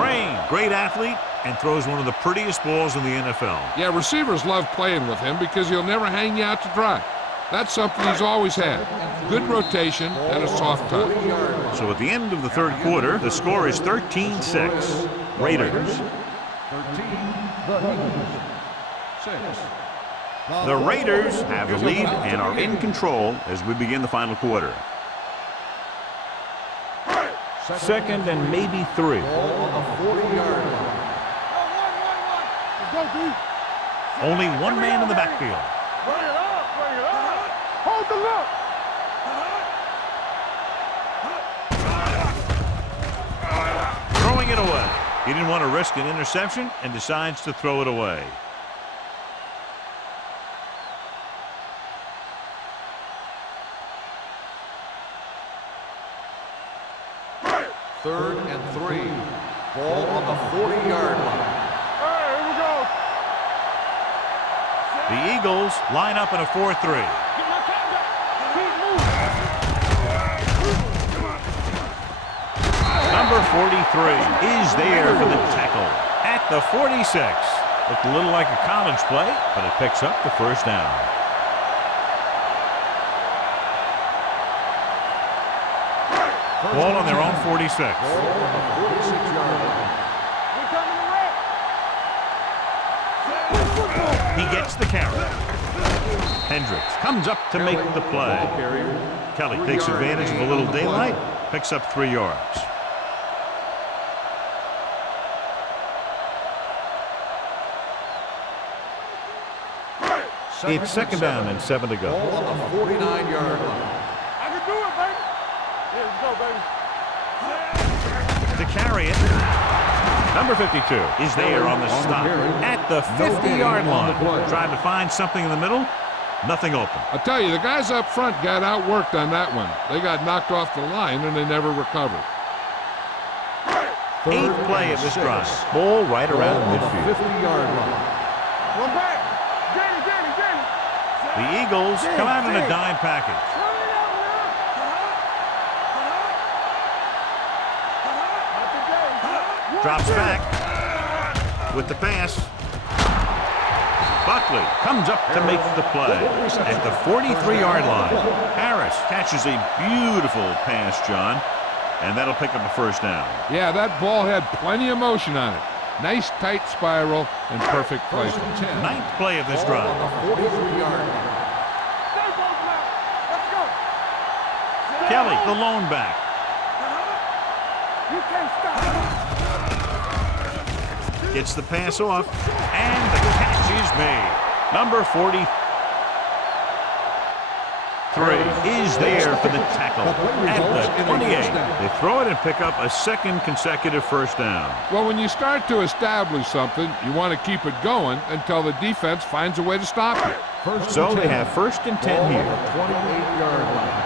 Crane, great athlete, and throws one of the prettiest balls in the NFL. Yeah, receivers love playing with him because he'll never hang you out to dry. That's something he's always had. Good rotation and a soft touch. So at the end of the third quarter, the score is 13-6. Raiders. 13, the Eagles. 6. The Raiders have the lead and are in control as we begin the final quarter. Second and maybe 3. Ball on the 40-yard line. Let's go, D. Only one man in the backfield. Bring it up. Bring it up. Hold the look. Throwing it away. He didn't want to risk an interception and decides to throw it away. Third and 3. Ball on the 40-yard line. Hey, here we go. The Eagles line up in a 4-3. Get my time back. Keep moving. Number 43 is there for the tackle at the 46. Looked a little like a college play, but it picks up the first down. Ball on their own 46. Ball on the 46-yard line. We coming to He gets the carry. Hendricks comes up to make the play. Ball carrier. Kelly takes advantage of a little daylight, picks up 3 yards. It's second down and 7 to go. Ball on the 49-yard line. I can do it, baby. Here we go, baby. To carry it. Number 52 is there on the stop at the 50-yard line. Trying to find something in the middle. Nothing open. I'll tell you, the guys up front got outworked on that one. They got knocked off the line and they never recovered. 8th play of this drive. Ball right around midfield. 50-yard line. One back. Danny. The Eagles come out in a dime package. Turn it out now. Drops back with the pass. Buckley comes up to make the play at the 43-yard line. Harris catches a beautiful pass, John, and that'll pick up a first down. Yeah, that ball had plenty of motion on it. Nice tight spiral and perfect placement. 9th play of this Ball drive. on the 43-yard line. Stay both now. Let's go. Kelly, the lone back. You can't stop. Gets the pass off, and the catch is made. Number 40. is there for the tackle at the 28. They throw it and pick up a second consecutive first down. Well, when you start to establish something, you want to keep it going until the defense finds a way to stop you. So they have first and 10 here. 28-yard line.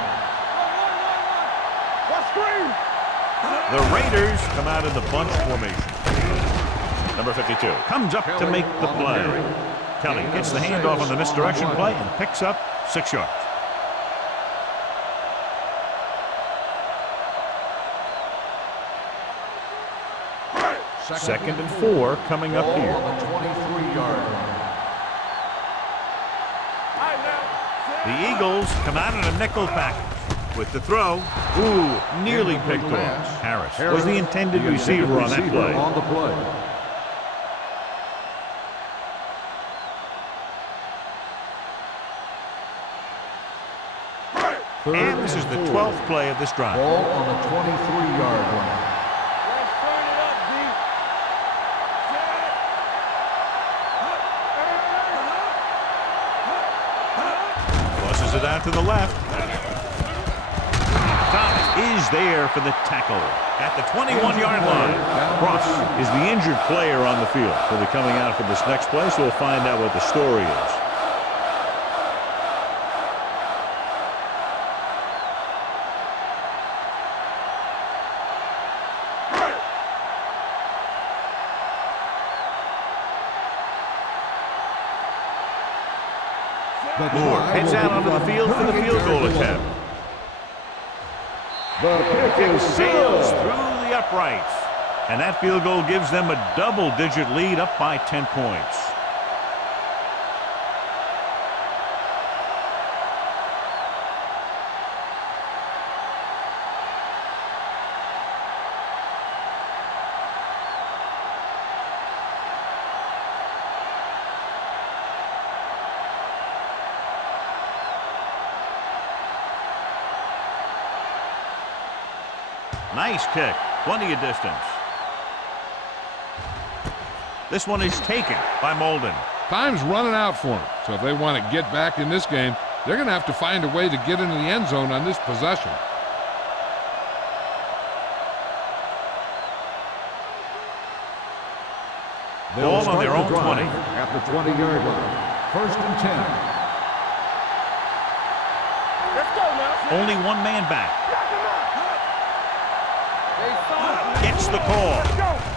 The Raiders come out in the bunch formation. Number 52 comes up to make the play. Kelly gets the handoff on the misdirection play and picks up 6 yards. Second and 4 coming up here. On the 23-yard line. The Eagles come out in a nickel package. With the throw, nearly picked off. Harris was the intended receiver on that play. On the play. And this is the 12th play of this drive. Ball on the 23-yard line. Let's turn it up, D. Crosses it out to the left. Thomas is there for the tackle at the 21-yard line. Cross is the injured player on the field. He'll be coming out for this next play, so we'll find out what the story is. Moore heads out onto the field for the field goal attempt. The kick sails through the uprights. And that field goal gives them a double-digit lead, up by 10 points. Nice kick, plenty of distance. This one is taken by Molden. Time's running out for them, so if they want to get back in this game, they're going to have to find a way to get into the end zone on this possession. Ball on their own 20. At the 20-yard line. First and 10. Let's go now. Only one man back. Gets the call.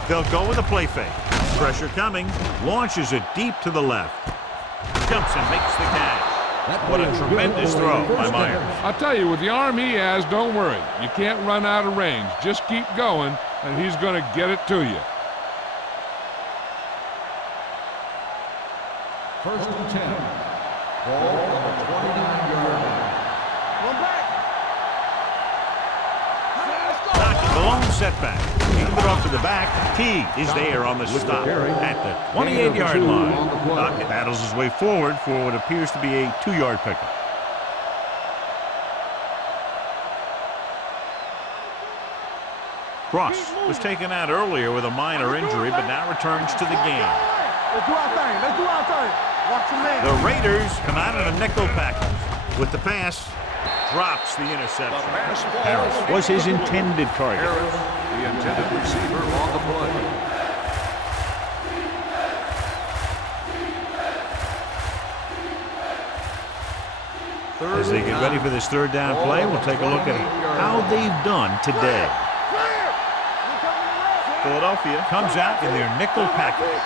They'll go with a play fake. Pressure coming. Launches it deep to the left. Jumps and makes the catch. What a tremendous throw by Myers. I'll tell you, with the arm he has, don't worry. You can't run out of range. Just keep going, and he's going to get it to you. First and 10. Ball on the 29-yard line. One back. The lone setback. Handed off to the back. Key is there on the stop at the 28-yard line. Dockett battles his way forward for what appears to be a 2-yard pickup. Cross was taken out earlier with a minor injury, but now returns to the game. Let's do our thing. Let's do our thing. Watch your man. The Raiders come out in a nickel package. With the pass, drops the interception. Harris was his intended target. The intended receiver on the play. As they get ready for this third down play, we'll take a look at how they've done today. Philadelphia comes out in their nickel package.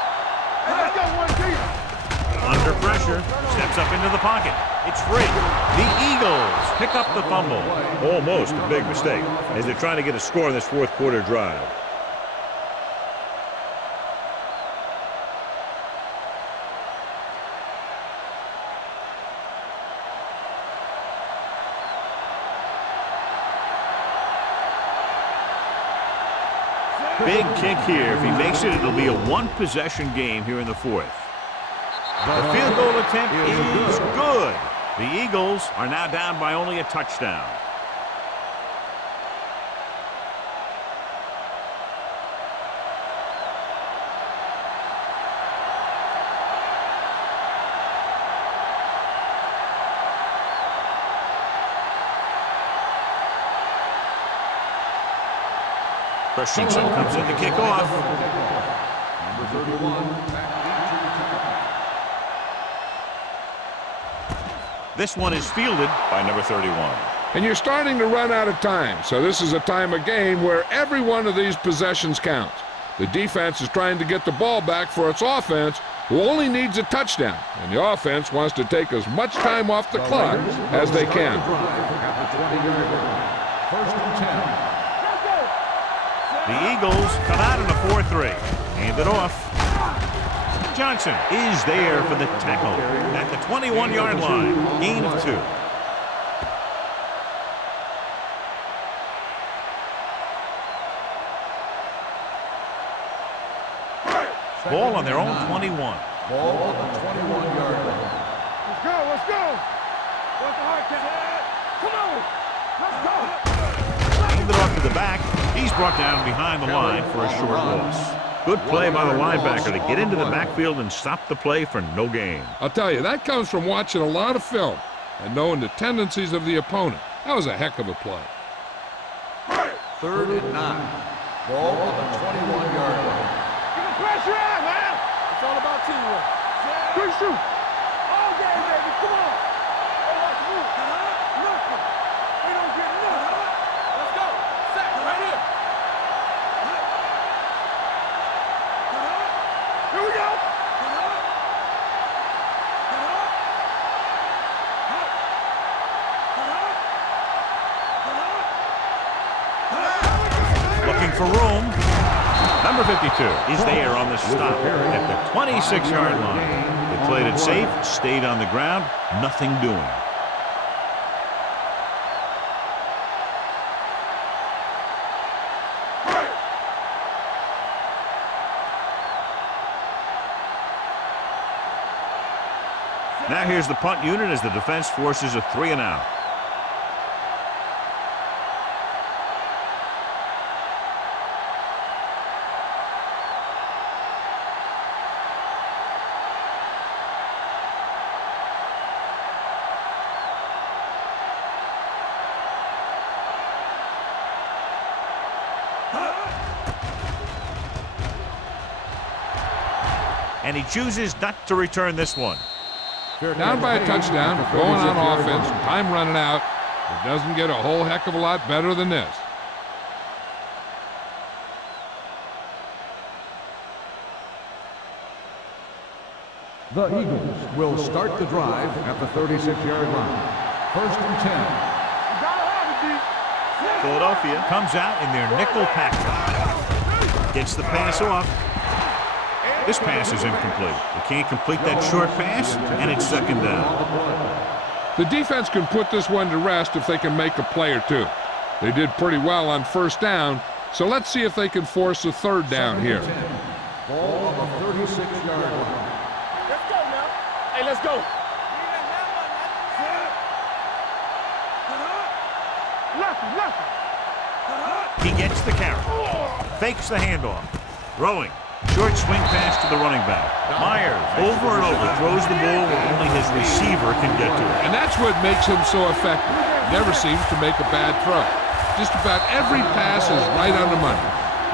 Under pressure, steps up into the pocket. It's free. The Eagles pick up the fumble. Almost a big mistake as they're trying to get a score in this fourth quarter drive. Big kick here. If he makes it, it'll be a one-possession game here in the fourth. The field goal attempt is good. The Eagles are now down by only a touchdown. Christensen comes in to kick off. Number 31, back This one is fielded by number 31. And you're starting to run out of time, so this is a time of game where every one of these possessions counts. The defense is trying to get the ball back for its offense, who only needs a touchdown, and the offense wants to take as much time off the clock as they can. at the 20-yard line. First and 10. The Eagles come out in a 4-3. Hand it off. Johnson is there for the tackle at the 21-yard line. Gain of 2. Ball on their own 21. Ball on the 21-yard line. Let's go, let's go. What's the hard count? Come on, let's go. Handed off to the back. He's brought down behind the line for a short loss. Good play by the linebacker to get into the backfield and stop the play for no gain. I'll tell you, that comes from watching a lot of film and knowing the tendencies of the opponent. That was a heck of a play. Third and 9. Ball on the 21-yard line. Get the pressure out, man. It's all about teamwork. Quick shoot. All day, baby. Come on. Hey, watch the move. Nothing. We don't get nothing. Let's go. Sack right here. Here we go. Looking for room. Number 52 is there on the stop at the 26-yard line. They played it safe, stayed on the ground, nothing doing. Now here's the punt unit as the defense forces a 3-and-out. And he chooses not to return this one. Down by a touchdown, going on offense, time running out. It doesn't get a whole heck of a lot better than this. The Eagles will start the drive at the 36-yard line. First and 10. Philadelphia comes out in their nickel package. Gets the pass off. This pass is incomplete. They can't complete that short pass, and it's second down. The defense can put this one to rest if they can make a play or two. They did pretty well on first down, so let's see if they can force a third down here. Ball on the 36-yard line. Let's go now. Hey, let's go. He gets the carry. Fakes the handoff. Throwing. Short swing pass to the running back. Myers over and over throws the ball where only his receiver can get to it. And that's what makes him so effective. Never seems to make a bad throw. Just about every pass is right on the money.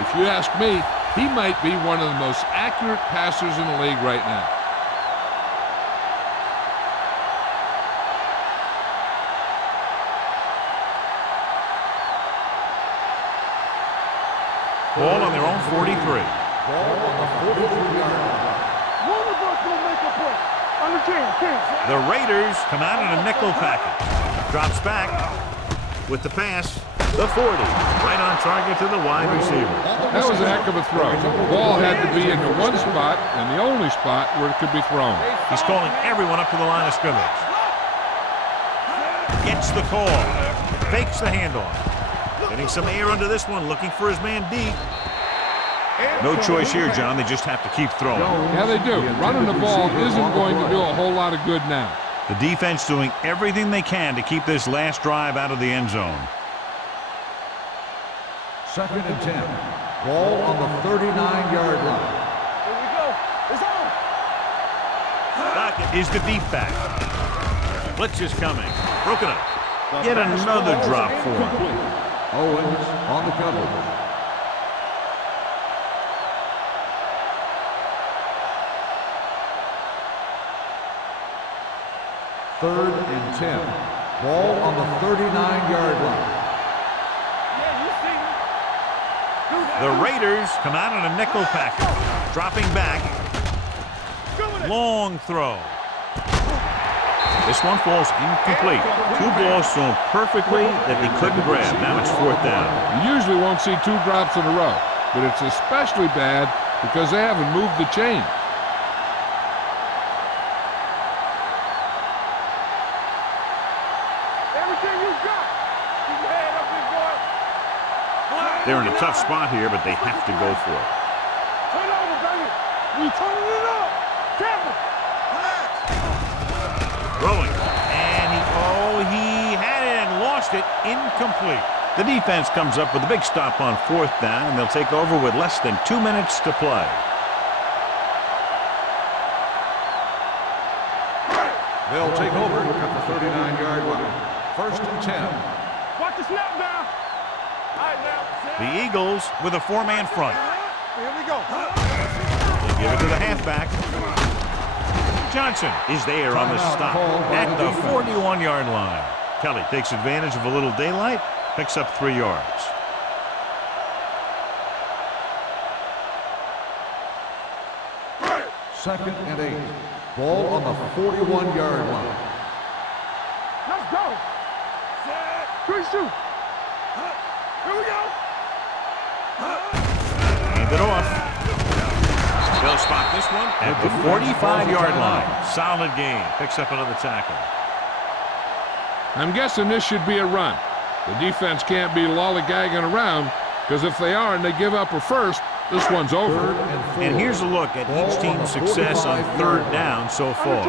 If you ask me, he might be one of the most accurate passers in the league right now. Ball on their own 43. Ball on the 43-yard line. One of us will make a play. Under 10. The Raiders come out in a nickel package. Drops back with the pass. The 40. Right on target to the wide receiver. That was a heck of a throw. The ball had to be into one spot and the only spot where it could be thrown. He's calling everyone up to the line of scrimmage. Gets the call. Fakes the handoff. Getting some air under this one, looking for his man deep. No choice here, John. They just have to keep throwing. Yeah, they do. Running the ball isn't going to do a whole lot of good now. The defense doing everything they can to keep this last drive out of the end zone. Second and 10. Ball on the 39-yard line. Here we go. It's on. Dockett is the deep back. Blitz is coming. Broken up. Yet another drop for him. Owens on the cover. 10. Ball on the 39-yard line. The Raiders come out in a nickel package. Dropping back. Long throw. This one falls incomplete. Two balls thrown perfectly that they couldn't grab. Now it's 4th down. You usually won't see 2 drops in a row, but it's especially bad because they haven't moved the chain. Everything you got. Keep your head up, big boy. They're in a tough spot here, but they have to go for it. Turn over, baby. We turning it up. Careful. Throwing. And he had it and lost it. Incomplete. The defense comes up with a big stop on 4th down, and they'll take over with less than 2 minutes to play. They'll take over at the 39-yard line. 1st and 10. Watch the snap now. All right, now. The Eagles with a 4-man front. Here we go. They give it to the halfback. Johnson is there on the stop at the 41-yard line. Kelly takes advantage of a little daylight, picks up 3 yards. Second and 8. Ball on the 41-yard line. Let's go. Good shoot. Here we go. Hand it off. They'll spot this one at the 45-yard line. Solid game. Picks up another tackle. I'm guessing this should be a run. The defense can't be lollygagging around, because if they are and they give up a first, this one's over. And here's a look at each team's success on 3rd down so far.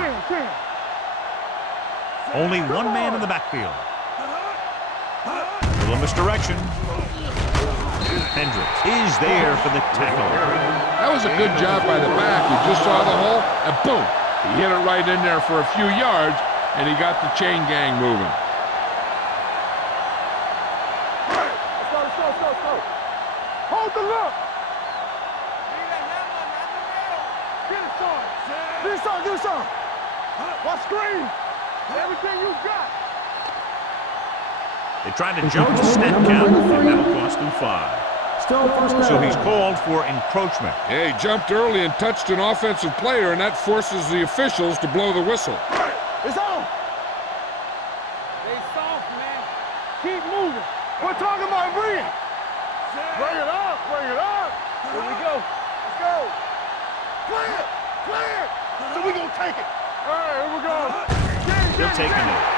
Only one man in the backfield. A little misdirection. Hendricks is there for the tackle. That was a good job by the back. He just saw the hole, and boom! He hit it right in there for a few yards, and he got the chain gang moving. Let's go. Hold the look. Get it, son. Get it, son. Watch screen. Everything you got. They tried to jump the snap count, and that'll cost them 5. Still 1st down. So he's called for encroachment. Yeah, he jumped early and touched an offensive player, and that forces the officials to blow the whistle. It's on. Stay soft, man. Keep moving. We're talking about bring it. Bring it up. Here we go. Let's go. Clear. So we gonna take it. All right, here we go. They'll take a knee.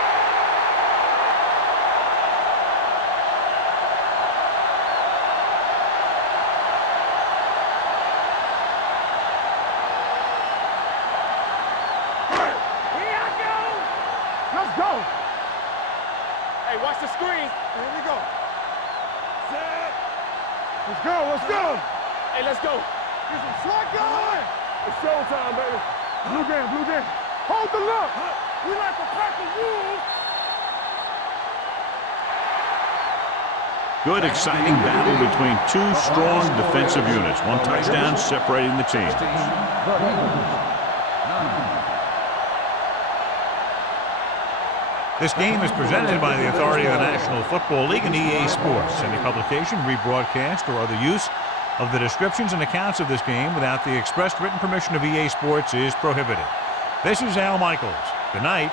Let's go. Hey, watch the screen. Here we go. Let's go. Hey, let's go. Get some slot going. It's showtime, baby. Blue game. Hold the look. We like to pack the rules. Good, exciting battle between 2 strong defensive units. 1 touchdown separating the teams. This game is presented by the authority of the National Football League and EA Sports. Any publication, rebroadcast, or other use of the descriptions and accounts of this game without the expressed written permission of EA Sports is prohibited. This is Al Michaels. Good night.